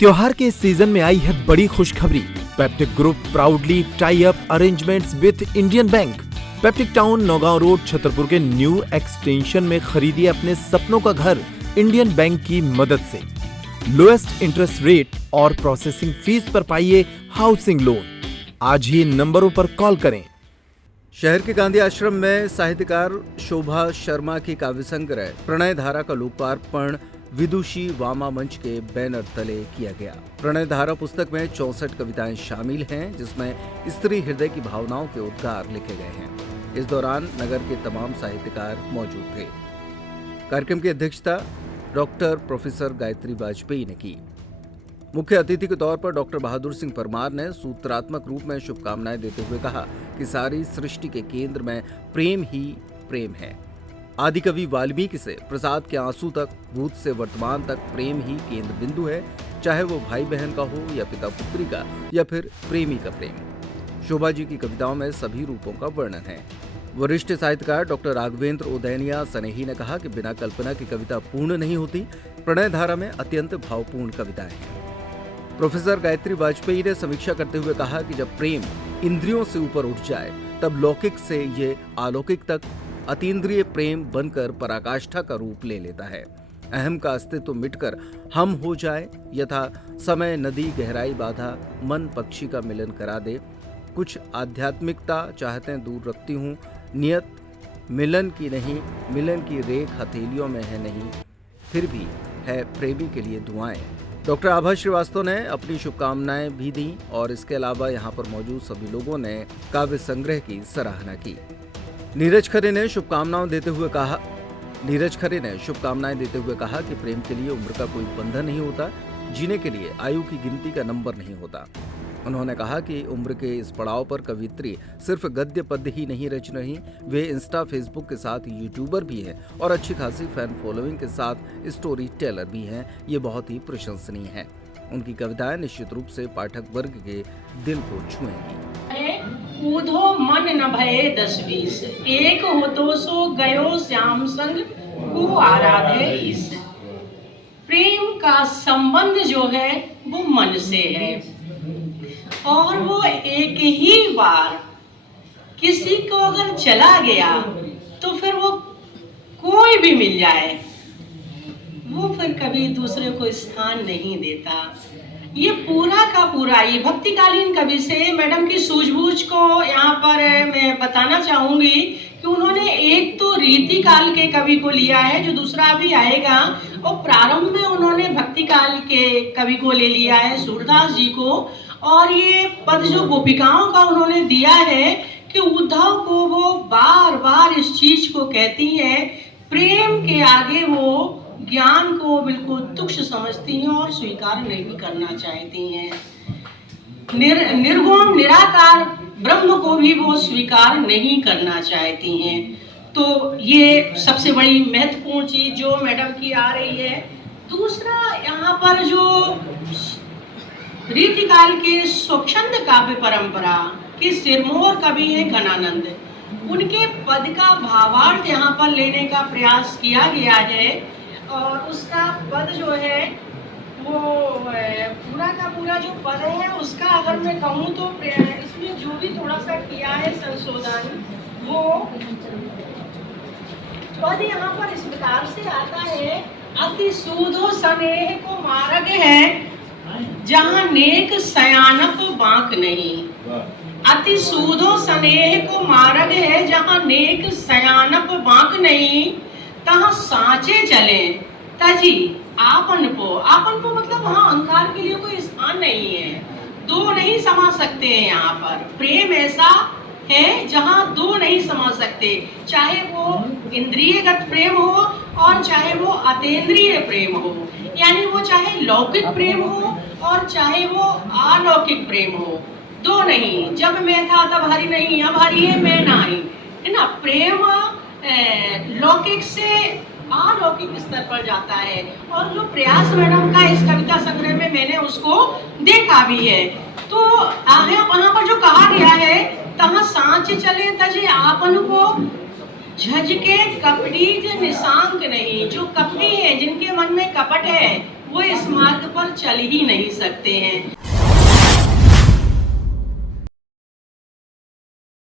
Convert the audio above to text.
त्योहार के इस सीजन में आई है बड़ी खुशखबरी। Peptic group proudly tie up arrangements with Indian bank. Peptic town Naugaon road Chhatarpur के न्यू एक्सटेंशन में खरीदिए अपने सपनों का घर इंडियन बैंक की मदद से। लोएस्ट इंटरेस्ट रेट और प्रोसेसिंग फीस पर पाइए हाउसिंग लोन। आज ही इन नंबरों पर कॉल करें। शहर के गांधी आश्रम में साहित्यकार शोभा शर्मा की काव्य संग्रह प्रणय धारा का लोकार्पण विदुषी वामा मंच के बैनर तले किया गया। प्रणय धारा पुस्तक में 64 कविताएं शामिल हैं, जिसमें स्त्री हृदय की भावनाओं के उद्गार लिखे गए हैं। इस दौरान नगर के तमाम साहित्यकार मौजूद थे। कार्यक्रम की अध्यक्षता डॉक्टर प्रोफेसर गायत्री वाजपेयी ने की। मुख्य अतिथि के तौर पर डॉक्टर बहादुर सिंह परमार ने सूत्रात्मक रूप में शुभकामनाएं देते हुए कहा कि सारी सृष्टि के केंद्र में प्रेम ही प्रेम है। आदि कवि वाल्मीकि से प्रसाद के आंसू तक, भूत से वर्तमान तक प्रेम ही केंद्र बिंदु है, चाहे वो भाई बहन का हो या पिता पुत्री का या फिर प्रेमी का प्रेम। शोभा जी की कविताओं में सभी रूपों का वर्णन है। वरिष्ठ साहित्यकार डॉक्टर राघवेंद्र उदयनिया सनेही ने कहा कि बिना कल्पना की कविता पूर्ण नहीं होती। प्रणय धारा में अत्यंत भावपूर्ण कविताएं हैं। प्रोफेसर गायत्री वाजपेयी ने समीक्षा करते हुए कहा कि जब प्रेम इंद्रियों से ऊपर उठ जाए तब लौकिक से ये अलौकिक तक अतीन्द्रिय प्रेम बनकर पराकाष्ठा का रूप ले लेता है। अहम का अस्तित्व मिटकर हम हो जाए, यथा समय नदी गहराई बाधा, मन पक्षी का मिलन करा दे। कुछ आध्यात्मिकता चाहते दूर रखती हूँ, नियत मिलन की नहीं, मिलन की रेख हथेलियों में है नहीं, फिर भी है प्रेमी के लिए दुआएं। डॉक्टर आभा श्रीवास्तव ने अपनी शुभकामनाएं भी दी और इसके अलावा यहाँ पर मौजूद सभी लोगों ने काव्य संग्रह की सराहना की। नीरज खरे ने शुभकामनाएं देते हुए कहा कि प्रेम के लिए उम्र का कोई बंधन नहीं होता, जीने के लिए आयु की गिनती का नंबर नहीं होता। उन्होंने कहा कि उम्र के इस पड़ाव पर कवियत्री सिर्फ गद्य पद्य ही नहीं रच रही, वे इंस्टा फेसबुक के साथ यूट्यूबर भी हैं और अच्छी खासी फैन फॉलोइंग के साथ स्टोरी टेलर भी हैं। ये बहुत ही प्रशंसनीय है। उनकी कविताएं निश्चित रूप से पाठक वर्ग के दिल को छुएंगी। कूदो मन न भये 10-20, एक हो तो सो गयो श्याम संग को आराधे ईश। प्रेम का संबंध जो है वो मन से है और वो एक ही बार किसी को अगर चला गया तो फिर वो कोई भी मिल जाए वो फिर कभी दूसरे को स्थान नहीं देता। ये पूरा का पूरा ये भक्तिकालीन कवि से मैडम की सूझबूझ को यहाँ पर मैं बताना चाहूंगी कि उन्होंने एक तो रीति काल के कवि को लिया है जो दूसरा भी आएगा, और प्रारंभ में उन्होंने भक्ति काल के कवि को ले लिया है सूरदास जी को। और ये पद जो गोपिकाओं का उन्होंने दिया है कि उद्धव को वो बार बार इस चीज को कहती है, प्रेम के आगे वो ज्ञान को बिल्कुल तुच्छ समझती हैं और स्वीकार नहीं करना चाहती हैं। निर्गुण निराकार ब्रह्म को भी वो स्वीकार नहीं करना चाहती हैं। तो ये सबसे बड़ी महत्वपूर्ण चीज जो मैडम की आ रही है। दूसरा यहाँ पर जो रीतिकाल के स्वच्छंद काव्य परंपरा के सिरमौर कवि हैं घनानंद, उनके पद का भावार्थ यहाँ पर लेने का प्रयास किया गया है। और उसका पद जो है वो पूरा का पूरा जो पद है उसका अगर मैं कहूँ तो इसमें जो भी थोड़ा सा किया है संशोधन, वो पद यहाँ पर इस प्रकार से आता है, अति सूदो स्नेह को मार्ग है जहाँ नेक सयानप बांक नहीं। अति सूदो स्नेह को मार्ग है जहाँ नेक सयानप बांक नहीं, तहाँ सांचे चले तजी आपन पो मतलब वहाँ अहंकार के लिए कोई स्थान नहीं है, दो नहीं समा सकते हैं। यहाँ पर प्रेम ऐसा है जहाँ दो नहीं समा सकते, चाहे वो इंद्रियगत प्रेम हो और चाहे वो अतीन्द्रिय प्रेम हो, यानी वो चाहे लौकिक प्रेम हो और चाहे वो अलौकिक प्रेम हो, दो नहीं। जब मैं था तब हरि नहीं, अब हरि है मैं नहीं, है ना। प्रेम लौकिक से अलौकिक स्तर पर जाता है। और जो प्रयास मैडम का इस कविता संग्रह में मैंने उसको देखा भी है। तो वहाँ पर जो कहा गया है, तहाँ सांच चले तजे आपन को, झज के कपटी निशांक नहीं। जो कपटी है, जिनके मन में कपट है, वो इस मार्ग पर चल ही नहीं सकते हैं।